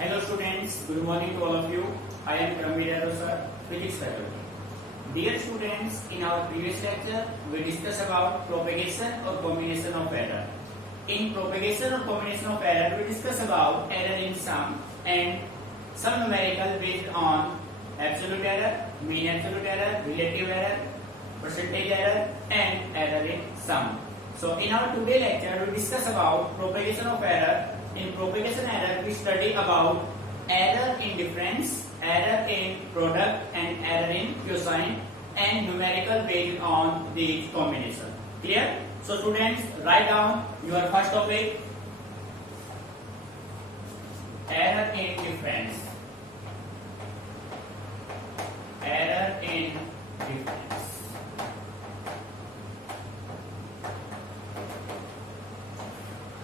Hello students, good morning to all of you. I am Ramveer sir, physics faculty. Dear students, in our previous lecture, we discussed about propagation or combination of error. In propagation or combination of error, we discuss about error in sum and some numerical based on absolute error, mean absolute error, relative error, percentage error, and error in sum. So in our today lecture, we discuss about propagation of error. In propagation error, we study about error in difference, error in product, and error in cosine, and numerical based on the combination. Clear? So students, write down your first topic, error in difference. Error in difference.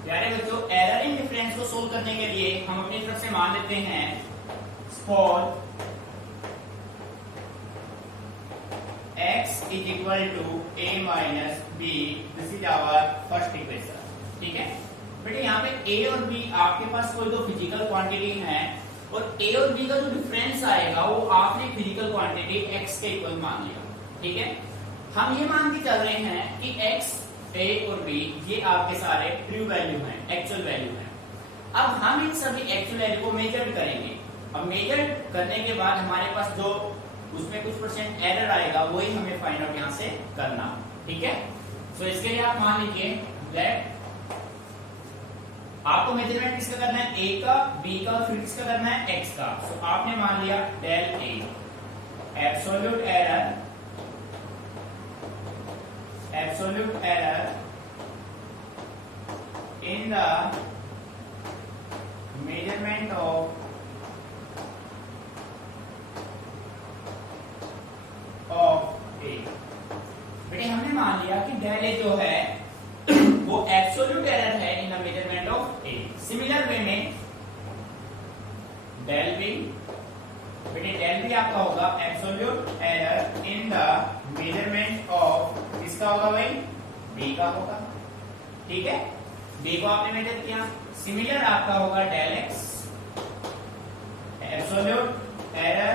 प्यारे बच्चों, error in difference को solve करने के लिए हम अपनी तरफ से मान लेते हैं for x is equal to a minus b, this is our first equation. ठीक है बेटे, यहाँ पे a और b आपके पास कोई दो फिजिकल क्वांटिटी है और a और b का जो डिफरेंस आएगा वो आपने फिजिकल क्वांटिटी x के इक्वल मान लिया. ठीक है, हम ये मान के चल रहे हैं कि x A और B ये आपके सारे ट्रू वैल्यू हैं, एक्चुअल वैल्यू हैं. अब हम इन सभी एक्चुअल वैल्यू को मेजर करेंगे. अब मेजर करने के बाद हमारे पास जो उसमें कुछ परसेंट एरर आएगा वही हमें फाइंड आउट यहाँ से करना. ठीक है, सो इसके लिए आप मान लीजिए दैट आपको मेजरमेंट किसका करना है, A का, B का, फिर किसका करना है, X का. सो आपने मान लिया del A absolute error, absolute error in the measurement of A. बेटे हमने मान लिया कि डेल A जो है वो एब्सोल्यूट एरर है इन the measurement of A. Similar way में डेल B, बेटे डेल B आपका होगा absolute error in the measurement of, किसका होगा भाई, B का होगा. ठीक है, B को आपने मेजर किया. सिमिलर आपका होगा del X absolute error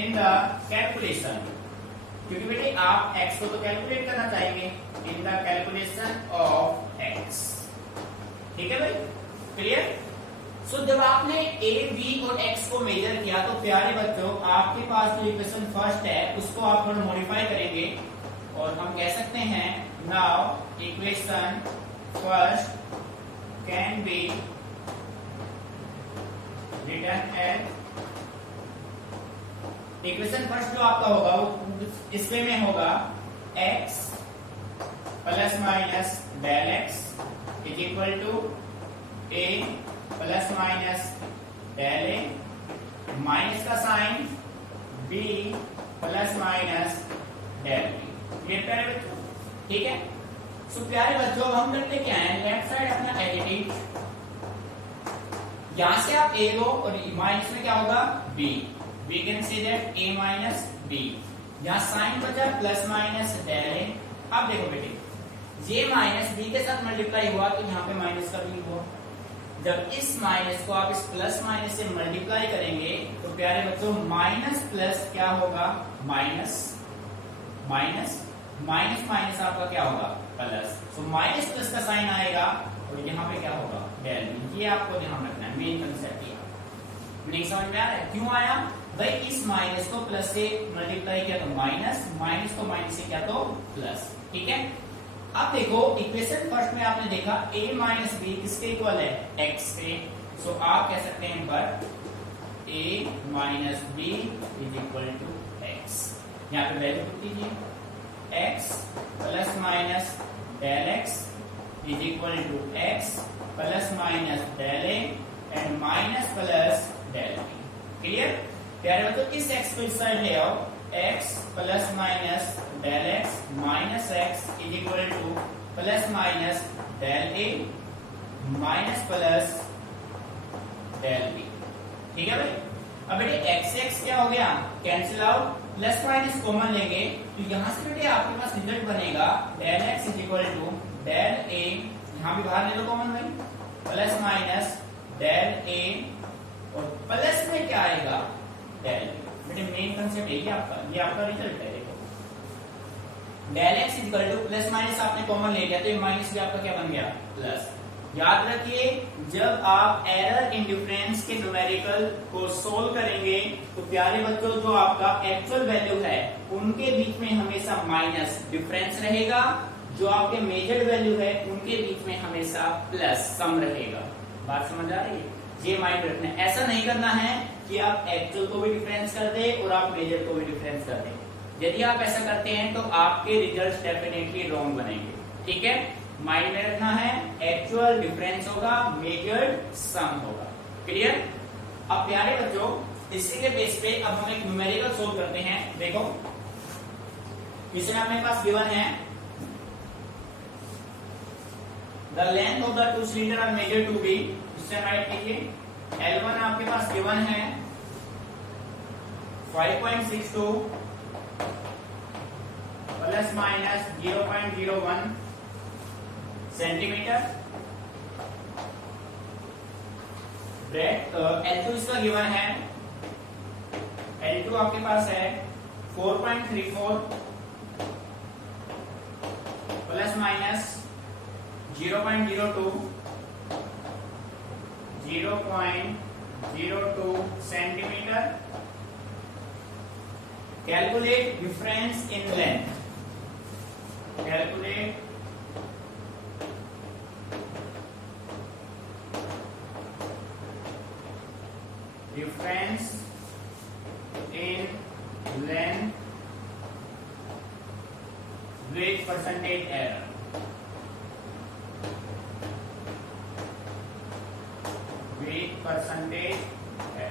in the calculation, क्योंकि बेटे आप X को तो कैलकुलेट करना चाहेंगे, in the calculation of X. ठीक है भाई, क्लियर. सो जब आपने A, B और X को मेजर किया तो प्यारे बच्चों आपके पास जो इक्वेशन फर्स्ट है उसको आप थोड़ा मॉडिफाई करेंगे और हम कह सकते हैं now equation first can be written as, equation first जो आपका होगा वो इसमें में होगा x plus minus del x is equal to a plus minus del A minus का sign b plus minus del B. Clear प्यारे बच्चों. ठीक है, सो प्यारे बच्चों हम करते क्या है, लेफ्ट साइड अपना एडिटिव, यहां से आप a लो और माइनस में क्या होगा b, we can say that a minus b. यहां साइन बचा प्लस माइनस डेल ए. अब देखो बेटे ये माइनस b के साथ मल्टीप्लाई हुआ तो यहाँ पे माइनस का भी हुआ. जब इस माइनस को आप इस प्लस माइनस से मल्टीप्लाई करेंगे तो प्यारे बच्चों माइनस प्लस क्या होगा, माइनस माइनस माइनस माइनस आपका क्या होगा, प्लस. सो माइनस प्लस का साइन आएगा और यहाँ पे क्या होगा, डेल. ये आपको ध्यान रखना है, मेन कंसेप्ट ये. मीनिंग समझ में आ रहा है क्यों आया भाई, इस माइनस को प्लस से मल्टीप्लाई किया तो माइनस, माइनस को माइनस से किया तो प्लस. ठीक है, अब देखो इक्वेशन फर्स्ट में आपने देखा a माइनस बी किसके इक्वल है, x के. सो आप कह सकते हैं पर a minus B is equal to x. यहाँ पे वैल्यू पुट कीजिए, x plus minus del x is equal to x plus minus del a and minus plus del b. Clear प्यारे बच्चों, इस x को इस साइड ले आओ, x plus minus del x minus x is equal to plus minus del a minus plus del b. ठीक है भाई. अब बेटे x से x क्या हो गया, cancel out, plus minus common लेंगे तो यहां से बेटे आपके पास रिजल्ट बनेगा del x is equal to del a, यहाँ भी बाहर ले लो कॉमन भाई, प्लस माइनस डेल a और प्लस में क्या आएगा, डेल। बेटे मेन कंसेप्ट यही आपका, ये आपका रिजल्ट है। देखो del X equal to plus minus आपने कॉमन ले लिया तो ये माइनस भी आपका क्या बन गया, प्लस। याद रखिए जब आप एरर इन डिफरेंस के न्यूमेरिकल को सोल्व करेंगे तो प्यारे बच्चों जो आपका एक्चुअल वैल्यू है उनके बीच में हमेशा माइनस डिफरेंस रहेगा, जो आपके मेजर्ड वैल्यू है उनके बीच में हमेशा प्लस सम रहेगा। बात समझ आ रही है, ये माइंड रखना है। ऐसा नहीं करना है कि आप एक्चुअल को भी डिफरेंस कर दे और आप मेजर को भी डिफरेंस कर दे। यदि आप ऐसा करते हैं तो आपके रिजल्ट्स डेफिनेटली रॉन्ग बनेंगे। ठीक है, माइंड में रखना है एक्चुअल डिफरेंस होगा, मेजर्ड सम होगा। क्लियर। अब प्यारे बच्चों इसी के बेस पे अब हम एक न्यूमेरिकल सोल्व करते हैं। देखो क्वेश्चन अपने पास गिवन है, the length of the two cylinder are measured to be, इससे राइट कीजिए। L1 आपके पास गिवन है 5.62 प्लस माइनस 0.01 सेंटीमीटर। L2 इसका गिवन है, L2 आपके पास है 4.34 plus minus 0.02 centimetre. Calculate difference in length, calculate difference in length with percentage error. Percentage है।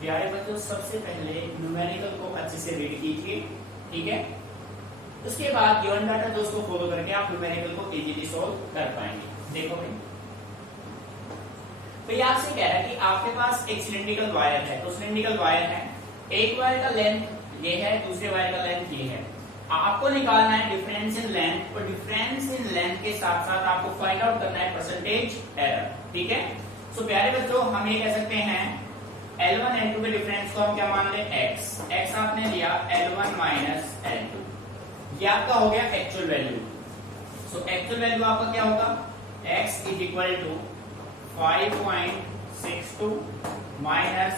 प्यारे बच्चों सबसे पहले न्यूमेरिकल को अच्छे से रीड कीजिए। ठीक है, उसके बाद गिवन डाटा दोस्तों फॉलो करके आप न्यूमेरिकल को इजीली सॉल्व कर पाएंगे। देखो भाई, तो ये आपसे कह रहा है कि आपके पास एक सिलिंड्रिकल वायर है, तो सिलिंड्रिकल वायर है, एक वायर का लेंथ ये है, दूसरे वायर का लेंथ ये है। आपको निकालना है डिफरेंस इन लेंथ, और डिफरेंस इन लेंथ के साथ साथ आपको फाइंड आउट करना है परसेंटेज एरर। ठीक है, सो प्यारे बच्चों हम ये कह सकते हैं L1 L2 के डिफरेंस को हम क्या मान ले, x। x आपने लिया L1 माइनस L2, ये आपका हो गया actual value. So actual value आपका क्या होगा, x is equal to 5.62 minus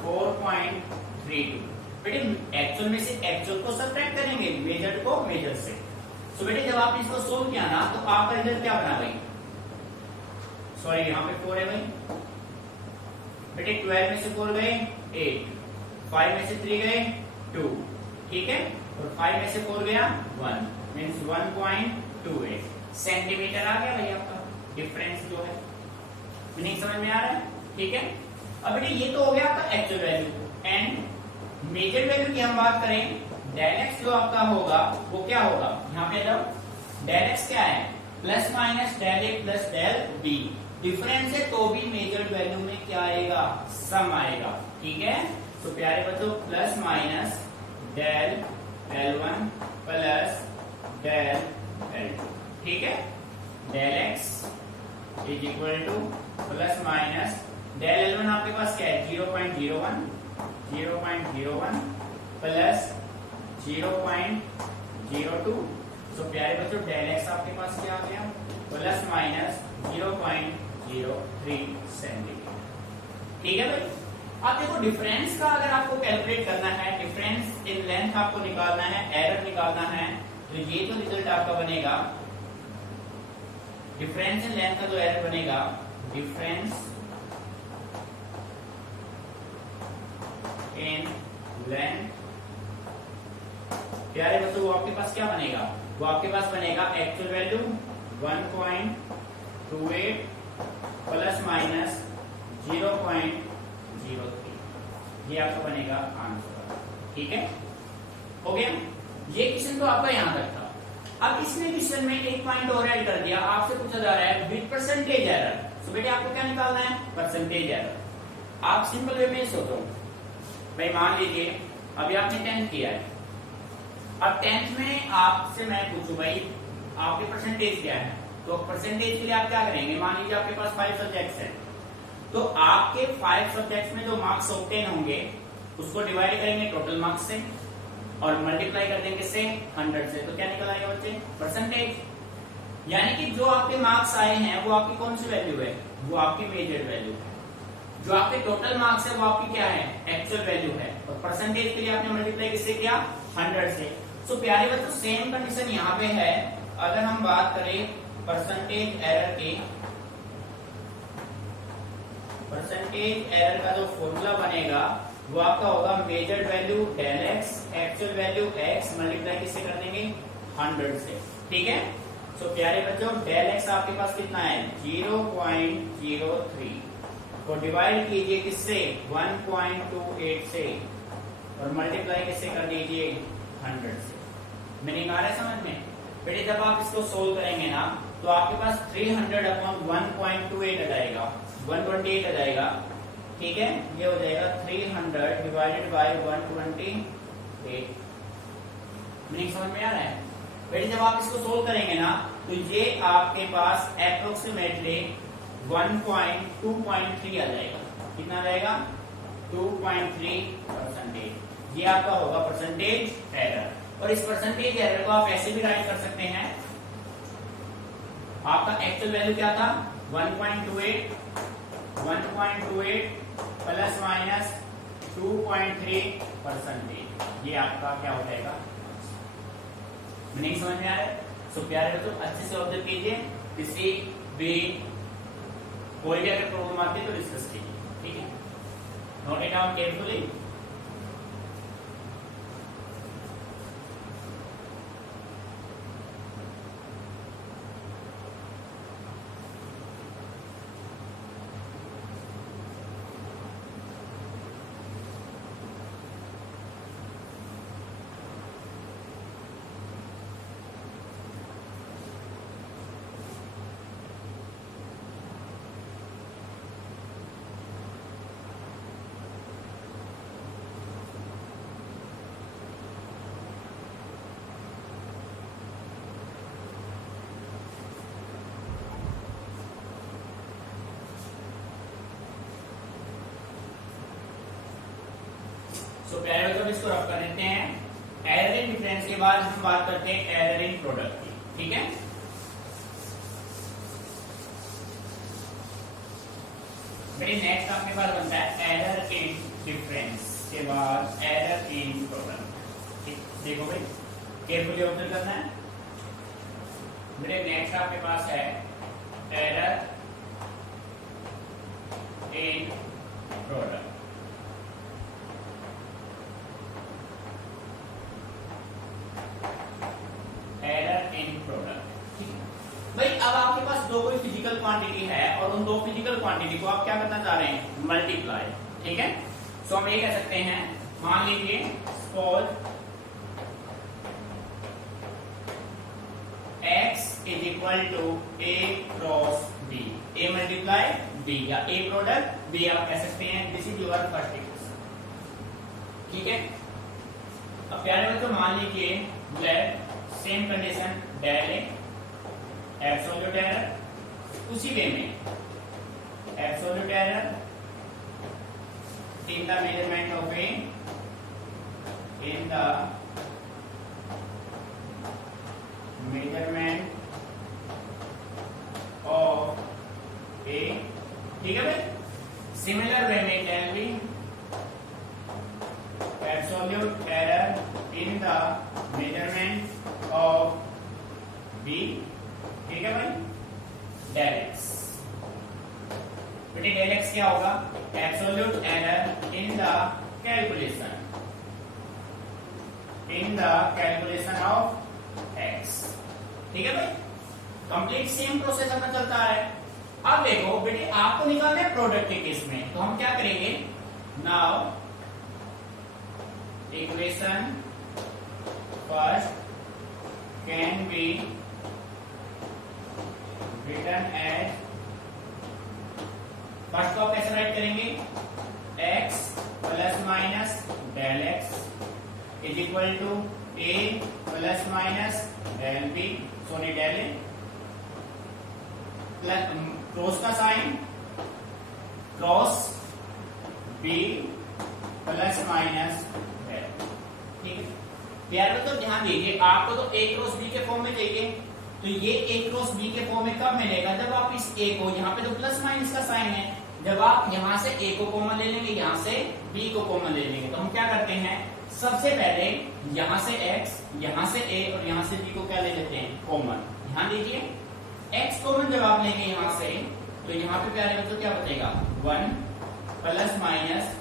4.32। बेटे एक्चुअल में से एक्चुअल को सब्ट्रैक्ट करेंगे, मेजर को मेजर से। सो बेटे जब आपने इसको सोल्व किया ना तो आपका रिजल्ट क्या बना भाई, सॉरी यहाँ पे 4 है भाई। बेटे 12 में से 4 गए 8, 5 में से 3 गए 2, ठीक है, और 5 में से 4 गया 1, मीन्स 1.28 सेंटीमीटर आ गया भाई आपका डिफरेंस जो है। मीनिंग समझ में आ रहा है। ठीक है, अब बेटे ये तो हो गया आपका actual value. And measure value की हम बात करें, डेल एक्स जो आपका होगा वो क्या होगा, यहाँ पे जब डेल एक्स क्या है, प्लस माइनस डेल ए प्लस डेल बी। डिफरेंस है तो भी मेजर वैल्यू में क्या आएगा, सम आएगा। ठीक है, तो प्यारे बच्चों plus minus del L1 plus del L2। ठीक है, del X is equal to plus minus del L1 आपके पास क्या है 0.01 प्लस 0.02। तो प्यारे बच्चों डेल एक्स आपके पास क्या आ गया, प्लस माइनस 0.03 सेंटीमीटर। ठीक है भाई, अब देखो डिफरेंस का अगर आपको कैलकुलेट करना है, डिफरेंस इन लेंथ आपको निकालना है, एरर निकालना है, तो ये जो रिजल्ट आपका बनेगा, डिफरेंस इन लेंथ का जो एरर बनेगा, डिफरेंस इन लेंथ, प्यारे बच्चों वो आपके पास क्या बनेगा, वो आपके पास बनेगा एक्चुअल वैल्यू 1.28 प्लस माइनस 0.03, ये आपका बनेगा आंसर। ठीक है, हो गया। ये क्वेश्चन तो आपका यहां तक था। अब इसमें क्वेश्चन में एक पॉइंट और ऐड कर दिया, आपसे पूछा जा रहा है विद परसेंटेज एरर। तो बेटे आपको क्या निकालना है, परसेंटेज एरर। आप सिंपल वे में सोचो भाई, मान लीजिए अभी आपने 10th किया है, अब 10th में आपसे मैं पूछूं भाई आपके परसेंटेज क्या है, तो परसेंटेज के लिए आप क्या करेंगे, मान लीजिए आपके पास 5 सब्जेक्ट्स हैं, तो आपके 5 सब्जेक्ट्स में जो मार्क्स ऑब्टेन होंगे उसको डिवाइड करेंगे टोटल मार्क्स से और मल्टीप्लाई कर देंगे से 100 से, तो क्या निकल आएगा बच्चे, परसेंटेज। यानी कि जो आपके मार्क्स आए हैं वो आपकी कौन सी वैल्यू है, वो आपकी मेजर्ड वैल्यू है। जो आपके टोटल मार्क्स है वो आपकी क्या है, एक्चुअल वैल्यू है। और परसेंटेज के लिए आपने मल्टीप्लाई किससे किया, 100 से। सो प्यारे बच्चों सेम कंडीशन यहाँ पे है। अगर हम बात करें परसेंटेज एरर की, परसेंटेज एरर का जो फॉर्मूला बनेगा वो आपका होगा measured value del X, actual value X, multiply किससे कर देंगे, 100 से। ठीक है। सो प्यारे बच्चों डेल एक्स आपके पास कितना है, 0.03, तो डिवाइड कीजिए किससे, 1.28 से, और मल्टीप्लाई किससे कर दीजिए, 100 से। मीनिंग आ रहा है समझ में बेटे। जब आप इसको सोल्व करेंगे ना तो आपके पास 300 अपॉन 1.28 आ जाएगा, 128 आ जाएगा। ठीक है, ये हो जाएगा 300 डिवाइडेड बाय 128। मीनिंग समझ में आ रहा है बेटे। जब आप इसको सोल्व करेंगे ना तो ये आपके पास अप्रोक्सीमेटली 2.3 आ जाएगा। कितना आ जाएगा, 2.3%। ये आपका होगा परसेंटेज एरर। और इस परसेंटेज एरर को आप ऐसे भी राइट कर सकते हैं, आपका एक्चुअल वैल्यू क्या था, 1.28 प्लस माइनस 2.3%। ये आपका क्या हो जाएगा, नहीं समझ में आ रहा है। सो प्यारे बच्चों अच्छे से ऑब्जर्व कीजिए, किसी भी कोई भी अगर प्रॉब्लम आती है तो डिस्कस कीजिए। ठीक है, नोट इट डाउन केयरफुली। तो प्यारे बच्चों इसको रफ कर देते हैं। एरर इन डिफरेंस के बाद हम बात करते हैं एरर इन प्रोडक्ट की। ठीक है, मेरी नेक्स्ट आपके पास बनता है एरर इन डिफरेंस के बाद एरर इन प्रोडक्ट। ठीक, देखो भाई केयरफुली ऑब्जर्व करना है। मेरे नेक्स्ट आपके पास है error in product. Error in product. ठीक है भाई, अब आपके पास दो कोई फिजिकल क्वांटिटी है और उन दो फिजिकल क्वांटिटी को आप क्या करना चाह रहे हैं, मल्टीप्लाई। ठीक है, सो हम ये कह सकते हैं, मान लीजिए suppose x is equal to a cross b, a multiply b या a प्रोडक्ट b आप कह सकते हैं। This is your first equation. ठीक है, अब प्यारे बच्चों मान लीजिए let same condition del absolute error, उसी वे में absolute error in the measurement of A, in the measurement of A. ठीक है भाई, सिमिलर वे में can be absolute error in the measurement of B. ठीक है भाई, डेल एक्स। बेटे डेल एक्स क्या होगा, absolute error in the calculation, in the calculation of x. ठीक है भाई, कंप्लीट सेम प्रोसेस अपना चलता है। अब देखो बेटे आपको निकालना है प्रोडक्ट के केस में, तो हम क्या करेंगे, now equation first can be written as, first को आप कैसे राइट करेंगे, x plus minus del X is equal to a plus minus del b, sorry del a। Cross का sign cross B plus minus del. ठीक है प्यारे बच्चों ध्यान दीजिए, आपको तो ए क्रॉस बी के फॉर्म में चाहिए, तो ये ए क्रॉस बी के फॉर्म में कब मिलेगा, जब आप इस ए को, यहाँ पे तो प्लस माइनस का साइन है, जब आप यहाँ से ए को कॉमन ले लेंगे, यहाँ से बी को कॉमन ले लेंगे, तो हम क्या करते हैं, सबसे पहले यहाँ से x, यहाँ से a और यहाँ से b को क्या ले लेते हैं, कॉमन। ध्यान दीजिए x कॉमन जब आप लेंगे यहाँ से, तो यहाँ पे प्यारे बच्चों क्या बचेगा, 1 प्लस माइनस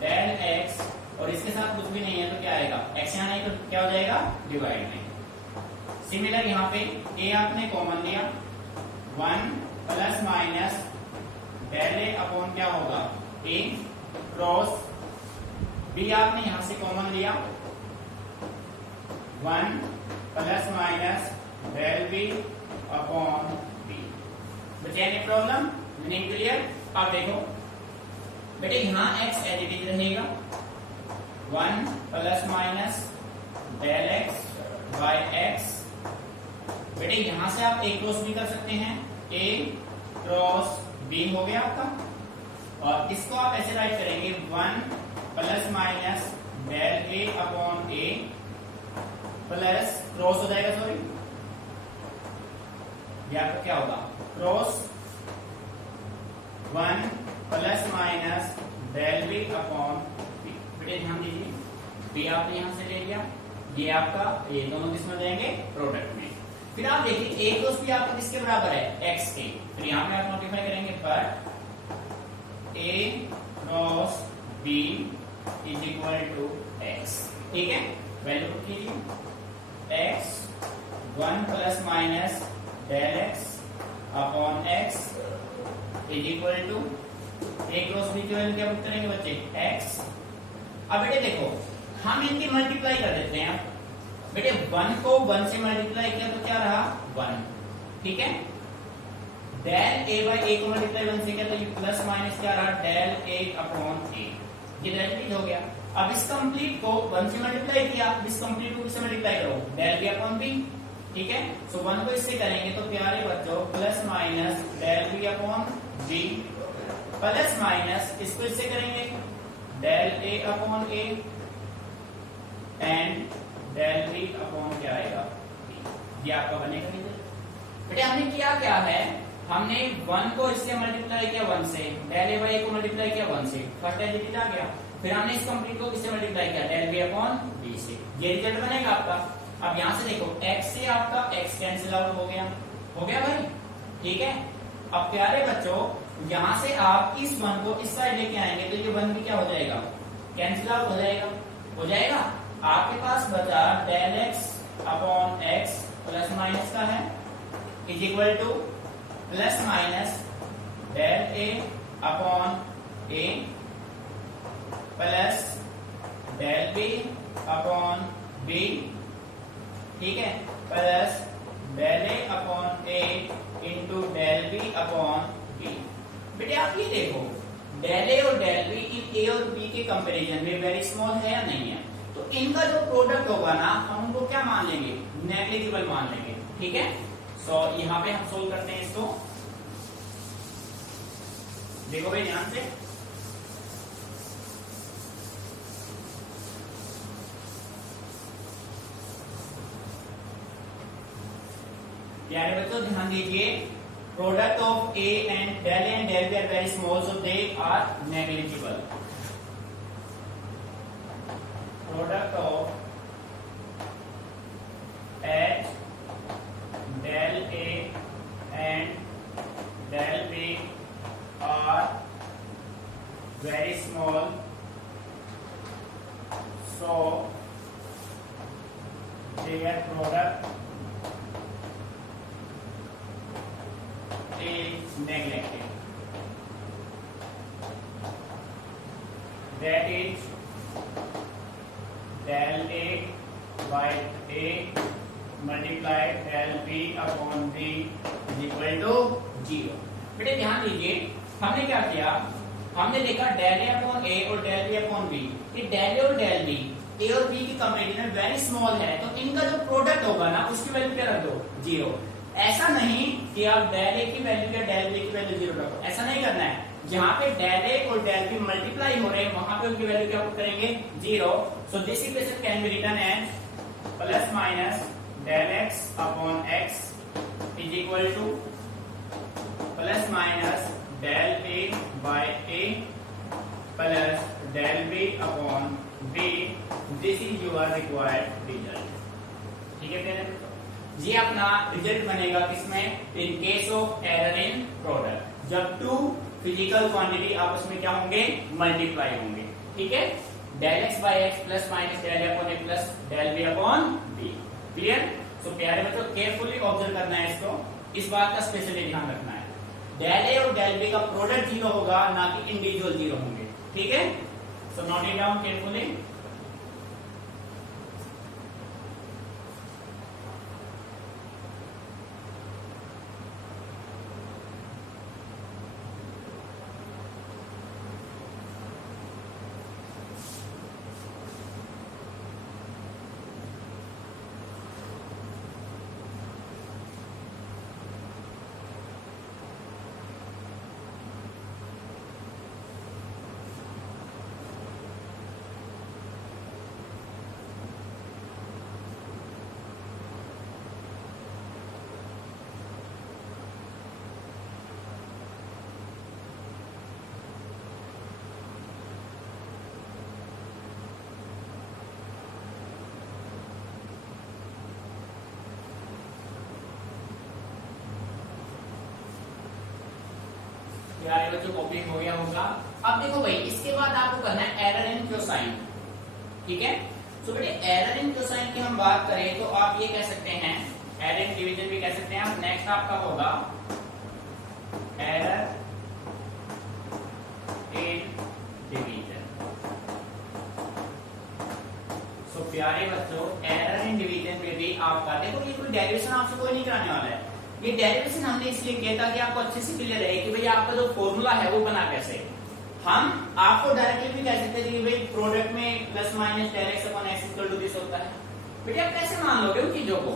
डेल x, और इसके साथ कुछ भी नहीं है तो क्या आएगा, x यहाँ नहीं तो क्या हो जाएगा, डिवाइड में। सिमिलर यहाँ पे a आपने कॉमन लिया, 1 plus minus del a upon क्या होगा, a क्रॉस b आपने यहां से कॉमन लिया, 1 plus minus del b upon b। बचे any प्रॉब्लम, मीनिंग क्लियर। अब देखो बेटे यहाँ x एज इट इज रहेगा, 1 plus minus del x by x। बेटे यहां से आप a क्रॉस b कर सकते हैं, a क्रॉस b हो गया आपका, और इसको आप ऐसे राइट करेंगे, 1 plus minus del a upon a plus cross हो जाएगा, सॉरी ये आपका क्या होगा, cross 1 plus minus del b upon b। बेटे ध्यान दीजिए b आपने यहां से ले लिया, ये आपका, ये दोनों किस में जाएंगे, प्रोडक्ट में। फिर आप देखिए a क्रॉस b आपका किसके बराबर है, x के, फिर यहां पे आप नोटिफाई करेंगे, but a cross b is equal to x। ठीक है, वैल्यू पुट कीजिए, x 1 plus minus del x upon x is equal to a cross b की वैल्यू क्या पुट करेंगे बच्चे, x। अब बेटे देखो हम इनकी मल्टीप्लाई कर देते हैं, बेटे 1 को 1 से मल्टीप्लाई किया तो क्या रहा, 1। ठीक है, डेल a बाई a को मल्टीप्लाई 1 से किया तो ये प्लस माइनस क्या रहा, डेल a अपॉन a, ये डायरेक्टली हो गया। अब इस कंप्लीट को 1 से मल्टीप्लाई किया, इस कंप्लीट को किससे मल्टीप्लाई करो, डेल b अपॉन b। ठीक है, सो 1 को इससे करेंगे तो प्यारे बच्चों plus minus del b upon b plus minus इसको इससे करेंगे, del a upon a and del b upon क्या आएगा, ये आपका बनेगा। बेटे हमने किया क्या है, हमने 1 को इससे मल्टीप्लाई किया 1 से, डेल a बाई a को मल्टीप्लाई किया 1 से, फर्स्ट एज इट इज आ गया। फिर हमने इस कंप्लीट को किससे मल्टीप्लाई किया, डेल b अपॉन b से, ये रिजल्ट बनेगा आपका। अब यहां से देखो x से आपका x कैंसिल आउट हो गया भाई। ठीक है, अब प्यारे बच्चों यहां से आप इस 1 को इस साइड लेके आएंगे तो ये 1 भी क्या हो जाएगा, कैंसिल आउट हो जाएगा। आपके पास बचा del x upon x plus minus का है is equal to plus minus del a upon a plus del b upon b। ठीक है, plus del a upon a into del b upon b। बेटे आप ये देखो डेल a और del b इन a और b के कंपैरिजन में वेरी स्मॉल है या नहीं है, तो इनका जो प्रोडक्ट होगा ना हम उनको क्या मान लेंगे, नेग्लिजिबल मान लेंगे। ठीक है, सो यहाँ पे हम सोल्व करते हैं इसको, देखो भाई ध्यान से, प्यारे बच्चों ध्यान दीजिए, product of a and del b are very small so they are negligible. Product of h del a and del b are very small so their product is neglected, that is del a by a multiplied del b upon b is equal to 0। बेटे ध्यान दीजिए हमने क्या किया, हमने देखा del a upon a और del b upon b, ये डेल a और डेल b a और b की कंपैरिजन में वेरी स्मॉल है, तो इनका जो प्रोडक्ट होगा ना उसकी वैल्यू क्या रख दो, 0। ऐसा नहीं कि आप डेल ए की वैल्यू या डेल बी की वैल्यू 0 रखो, ऐसा नहीं करना है। जहां पे डेल ए और डेल बी मल्टीप्लाई हो रहे हैं वहां पे उनकी वैल्यू क्या करेंगे 0। So this equation can be written as plus minus del x upon x is equal to plus minus del A by A plus del B upon B. This is your required result. ठीक है parents, ये अपना result बनेगा किसमें, in case of error in product, जब two physical quantity आपस में क्या होंगे, मल्टीप्लाई होंगे। ठीक है, del X by X plus minus del A upon A plus del B upon B. Clear? So प्यारे बच्चों केयरफुली ऑब्जर्व करना है इसको, इस बात का स्पेशली ध्यान रखना है। डेल ए और डेल बी का प्रोडक्ट 0 होगा, ना कि इंडिविजुअल 0 होंगे। ठीक है, so note it down carefully. यार बच्चों कॉपी हो गया होगा। अब देखो भाई, इसके बाद आपको करना है एरर इन कोसाइन। ठीक है, तो बेटे एरर इन कोसाइन की हम बात करें तो आप ये कह सकते हैं, एरर इन डिवीजन भी कह सकते हैं आप। नेक्स्ट आपका होगा एरर इन डिवीजन। सो प्यारे बच्चों, एरर इन डिवीजन में भी आपका देखो, ये कोई डेरिवेशन आपसे कोई नहीं कराने वाला है। ये डेरिवेशन हमने इसलिए किया था कि आपको अच्छे से क्लियर रहे कि भाई आपका जो फॉर्मूला है वो बना कैसे। हम आपको डायरेक्टली भी कह सकते थे कि भाई प्रोडक्ट में plus minus del x upon x equal to this होता है, बेटे आप कैसे मान लोगे उन चीजों को।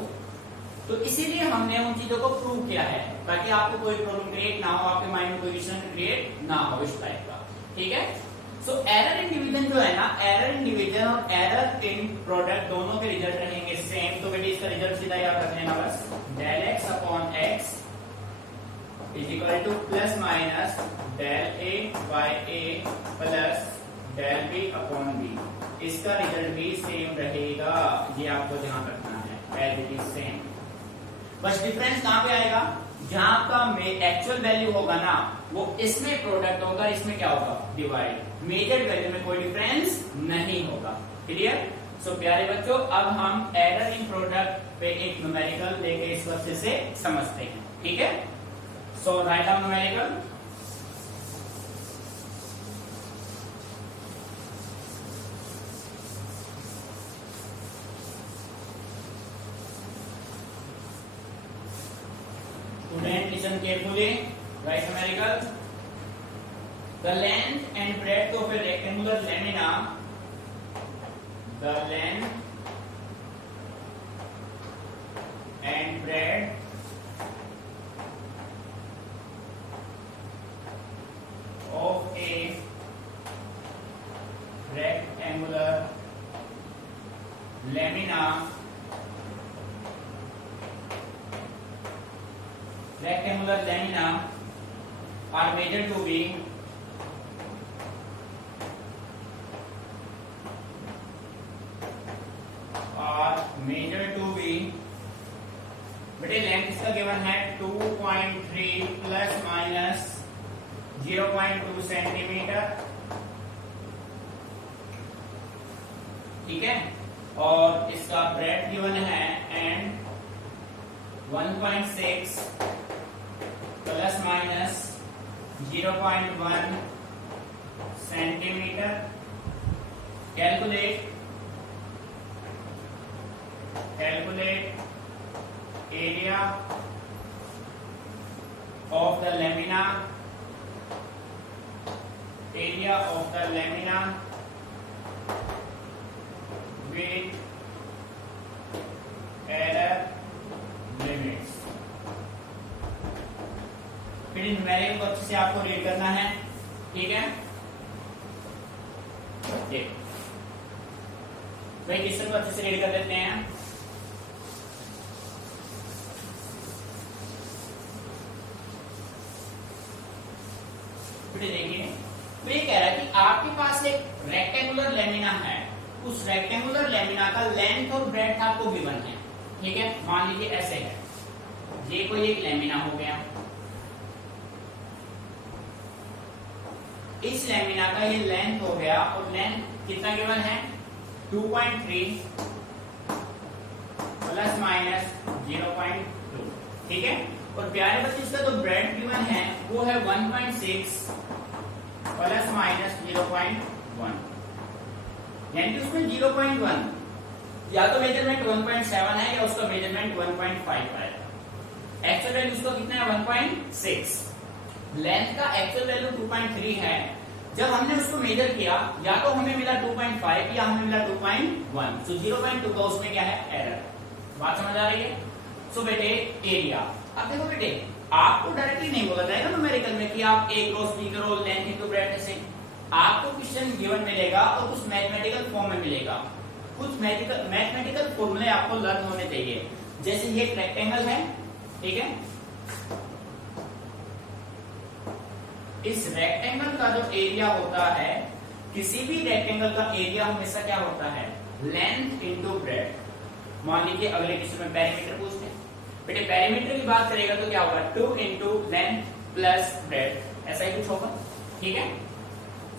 तो इसीलिए हमने उन चीजों को प्रूव किया है ताकि आपको कोई प्रॉब्लम क्रिएट ना हो, आपके माइंड में कोई क्वेश्चन क्रिएट ना हो इस टाइप का। ठीक है, सो एरर इन डिवीजन जो है ना, एरर इन डिवीजन और एरर इन प्रोडक्ट दोनों के रिजल्ट रहेंगे सेम। तो बेटे इसका रिजल्ट सीधा याद रख लेना बस, del x upon x is equal to plus minus del A by A plus del B upon b. इसका रिजल्ट भी सेम रहेगा, ये आपको ध्यान रखना है, एज इट इज सेम। बस डिफरेंस कहां पे आएगा, जहां आपका एक्चुअल वैल्यू होगा ना वो इसमें प्रोडक्ट होगा, इसमें क्या होगा डिवाइड। मेजर वैल्यू में कोई डिफरेंस नहीं होगा। क्लियर? सो प्यारे बच्चों, अब हम एरर इन प्रोडक्ट पे एक न्यूमेरिकल लेके इस अच्छे से समझते हैं। ठीक है, so write down numerical. Student listen carefully. Write numerical. The length and breadth of a rectangular lamina. The length and breadth of a rectangular lamina are measured to be बेटे लेंथ इसका गिवन है 2.3 plus minus 0.2 centimetre. ठीक है, और इसका bread given है and 1.6 plus minus 0.1 centimetre. Calculate area of the lamina with error limits। फिर numerical को अच्छे से आपको रीड करना है, ठीक है। भाई क्वेश्चन को अच्छे से रीड कर लेते हैं। देखिए तो ये कह रहा है कि आपके पास एक रेक्टेंगुलर लेमिना है, उस रेक्टेंगुलर लेमिना का लेंथ और ब्रेड्थ आपको गिवन है, ठीक है। मान लीजिए ऐसे है, ये कोई एक लेमिना हो गया, इस लेमिना का ये लेंथ हो गया और लेंथ कितना गिवन है 2.3 प्लस माइनस 0.2, ठीक है। और प्यारे बच्चे इसका जो ब्रेड गिवन है वो है 1.6 प्लस माइनस 0.1, यानी कि उसमें 0.1 या तो मेजरमेंट 1.7 है या उसका मेजरमेंट 1.5 है। एक्चुअल वैल्यू उसका कितना है 1.6, लेंथ का एक्चुअल वैल्यू 2.3 है। जब हमने उसको मेजर किया या तो हमें मिला 2.5 या हमें मिला 2.1, सो 0.2 का उसमें क्या है एरर। बात समझ आ रही है। सो बेटे एरिया, अब देखो बेटे आपको डायरेक्टली नहीं बोला जाएगा न्यूमेरिकल में कि आप ए क्रॉस बी करो लेंथ इनटू ब्रेड्थ से। आपको क्वेश्चन गिवन मिलेगा और कुछ मैथमेटिकल फॉर्म में मिलेगा, कुछ मैथमेटिकल फॉर्मूले आपको लर्न होने चाहिए। जैसे ये एक रेक्टेंगल है, ठीक है, इस रेक्टेंगल का जो एरिया होता है, किसी भी रेक्टेंगल का एरिया हमेशा क्या होता है लेंथ इनटू ब्रेड्थ। मान लीजिए अगले क्वेश्चन में पेरीमीटर पूछते हैं, बेटे पेरीमीटर की बात करेगा तो क्या होगा 2 इंटू लेंथ प्लस ब्रेड्थ, ऐसा ही कुछ होगा, ठीक है।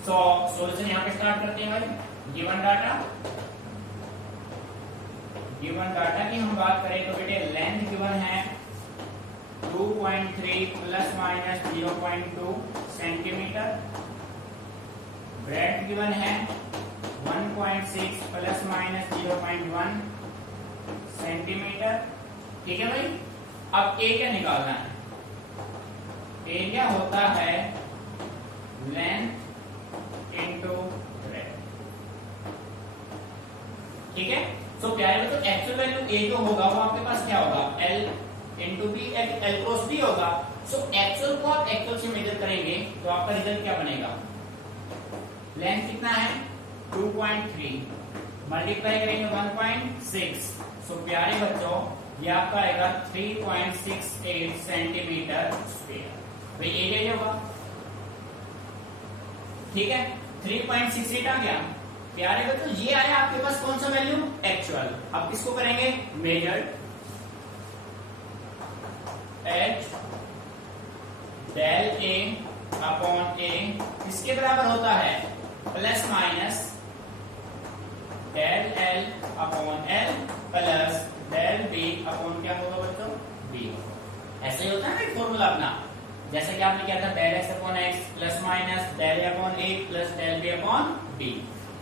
सो सॉल्यूशन यहाँ पे स्टार्ट करते हैं भाई। गिवन डाटा की हम बात करें तो बेटे लेंथ गिवन है 2.3 plus minus 0.2 centimetre, breadth given है 1.6 प्लस माइनस 0.1 सेंटीमीटर, ठीक है भाई। अब ए क्या निकालना है, एरिया होता है लेंथ इनटू ब्रेड्थ, ठीक है। सो प्यारे बच्चों एक्चुअल वैल्यू ए जो होगा वो आपके पास क्या होगा L into B, L cross B होगा। सो एक्चुअल को आप एक्चुअल से मेजर करेंगे तो आपका रिजल्ट क्या बनेगा, लेंथ कितना है 2.3 मल्टीप्लाई करेंगे 1.6, सो प्यारे बच्चों ये आपका आएगा 3.68 सेंटीमीटर स्क्वायर। भाई एरिया होगा, ठीक है, 3.68 आ गया। प्यारे बच्चों ये आया आपके पास कौन सा वैल्यू एक्चुअल। अब किसको करेंगे measure, h del A upon a किसके बराबर होता है plus minus del l upon l plus del B upon क्या होगा बच्चों बी। ऐसे ही होता है ना फॉर्मूला अपना, जैसे कि आपने किया था del x upon X plus minus del A upon A plus del B upon B.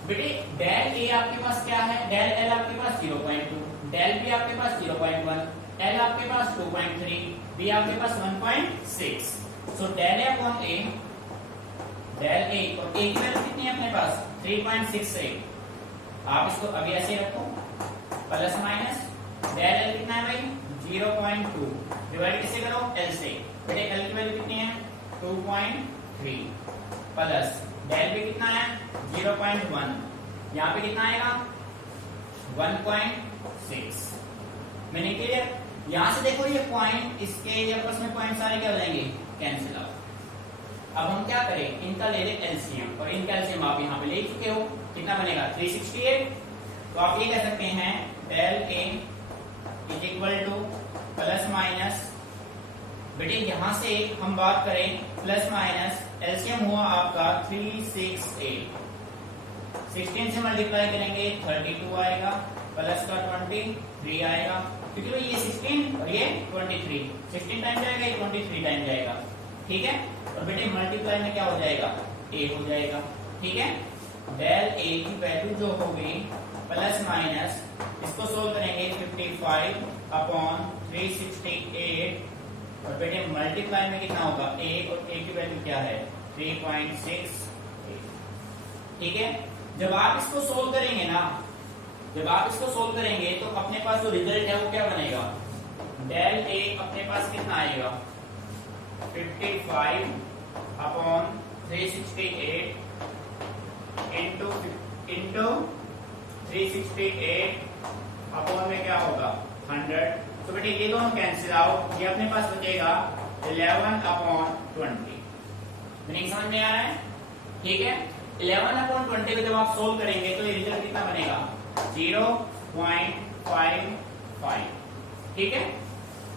बेटे डेल ए आपके पास क्या है, डेल एल आपके पास 0.2, डेल बी आपके पास 0.1, एल आपके पास 2.3, बी आपके पास 1.6। So del A upon A, del A और ए की वैल्यू कितनी है अपने पास 3.68। आप इसको अभी ऐसे रखो प्लस माइनस डेल एल कितना है भाई 0.2 डिवाइड किससे करो एल से। बेटे एल की वैल्यू कितनी है 2.3 प्लस डेल बी कितना है 0.1, यहाँ पे कितना आएगा 1.6। मैंने क्लियर। यहां से देखो ये पॉइंट इसके ये आपस में पॉइंट सारे क्या हो जाएंगे कैंसिल आउट। अब हम क्या करें इनका ले लें एलसीएम, और इनका एलसीएम आप यहाँ पे ले चुके हो, कितना बनेगा 368। तो आप ये कह सकते हैं del a is equal to plus minus, बेटे यहां से हम बात करें प्लस माइनस एलसीएम हुआ आपका 368, 16 से मल्टीप्लाई करेंगे 32 आएगा प्लस का 23 आएगा, क्योंकि भाई ये 16 और ये 23, 16 टाइम जाएगा ये 23 टाइम जाएगा, ठीक है। और बेटे मल्टीप्लाई में क्या हो जाएगा ए हो जाएगा, ठीक है। डेल ए की वैल्यू जो होगी प्लस माइनस इसको सोल्व करेंगे 55 अपॉन 368, और बेटे मल्टीप्लाई में कितना होगा ए, और ए की वैल्यू क्या है 3.6, ठीक है। जब आप इसको सोल्व करेंगे ना, जब आप इसको सोल्व करेंगे तो अपने पास जो रिजल्ट है वो क्या बनेगा डेल ए अपने पास कितना आएगा 55 अपॉन 368 इंटू 368 अपॉन में क्या होगा 100। तो बेटे ये दोनों कैंसिल आउट, ये अपने पास बचेगा 11 अपॉन 20। मीनिंग समझ में आ रहा है? ठीक है, 11 अपॉन 20 को जब आप सोल्व करेंगे तो ये रिजल्ट कितना बनेगा 0.55। ठीक है,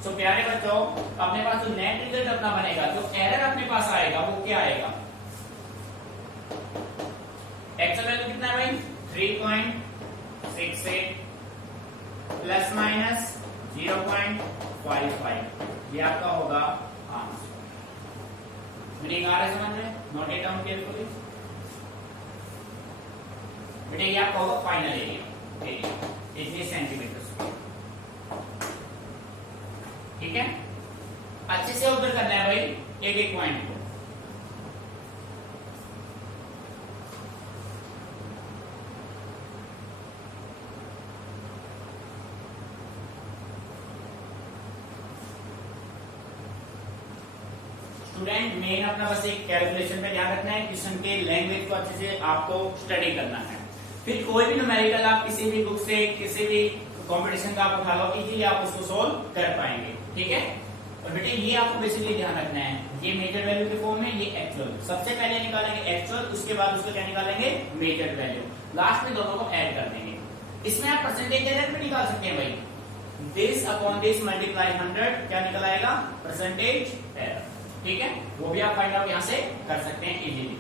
तो प्यारे बच्चों अपने पास जो नेट रिजल्ट अपना बनेगा, जो एरर अपने पास आएगा वो क्या आएगा? एक्चुअल वैल्यू कितना है भाई 3.68 प्लस माइनस 0.55, ये आपका होगा आंसर। मीनिंग आ रहा है समझ में? Note it down carefully. बेटे ये आपका होगा फाइनल एरिया इतने सेंटीमीटर। ठीक है, अच्छे से ऑब्जर्व करना है भाई एक एक पॉइंट को। स्टूडेंट मेन अपना बस एक कैलकुलेशन पे ध्यान रखना है, क्वेश्चन के लैंग्वेज को अच्छे से आपको स्टडी करना है। फिर कोई भी न्यूमेरिकल आप किसी भी बुक से किसी भी कंपटीशन का आप उठा लो, इजीली आप उसको सोल्व कर पाएंगे। ठीक है, और बेटे ये आपको बेसिकली ध्यान रखना है, ये मेजर वैल्यू के फॉर्म में, ये एक्चुअल। सबसे पहले निकालेंगे एक्चुअल, उसके बाद उसको क्या निकालेंगे मेजर वैल्यू, लास्ट में दोनों को ऐड कर देंगे। इसमें आप परसेंटेज एरर भी निकाल सकते हैं भाई, दिस अपॉन दिस मल्टीप्लाई 100 क्या निकल आएगा परसेंटेज एरर। ठीक है, वो भी आप फाइंड आउट यहां से कर सकते हैं इजीली।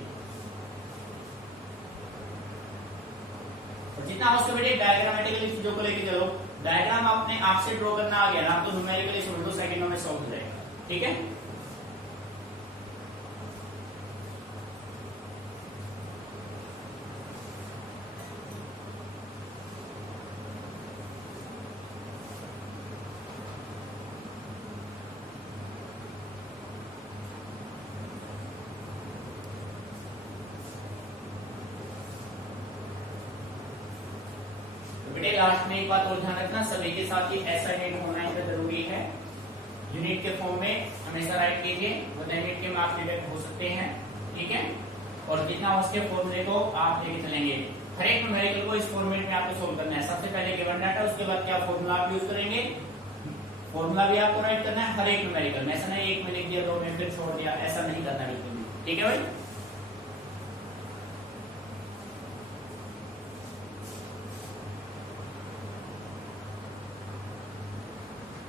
जितना हो सके बेटे डायग्रामेटिकली चीजों को लेके चलो, डायग्राम अपने आप से ड्रॉ करना आ गया ना, तो न्यूमेरिकली समझ लो सेकंडों में सॉल्व हो जाएगा। ठीक है, बेटे लास्ट में एक बात और ध्यान रखना, सभी के साथ ही असाइनमेंट होना इतना जरूरी है। यूनिट के फॉर्म में हमेशा राइट कीजिए, वरना यूनिट के मार्क्स डिडक्ट हो सकते हैं। ठीक है, और जितना हो सके फॉर्मूले को आप लेके चलेंगे, हर एक न्यूमेरिकल को इस फॉर्मेट में आपको सोल्व करना है। सबसे पहले गिवन डाटा, उसके बाद क्या फॉर्मूला आप यूज करेंगे, फॉर्मूला भी आपको राइट करना है हर एक न्यूमेरिकल में। ऐसा नहीं एक में लिख दिया 2 में फिर छोड़ दिया, ऐसा नहीं करना बिल्कुल भी। ठीक है भाई।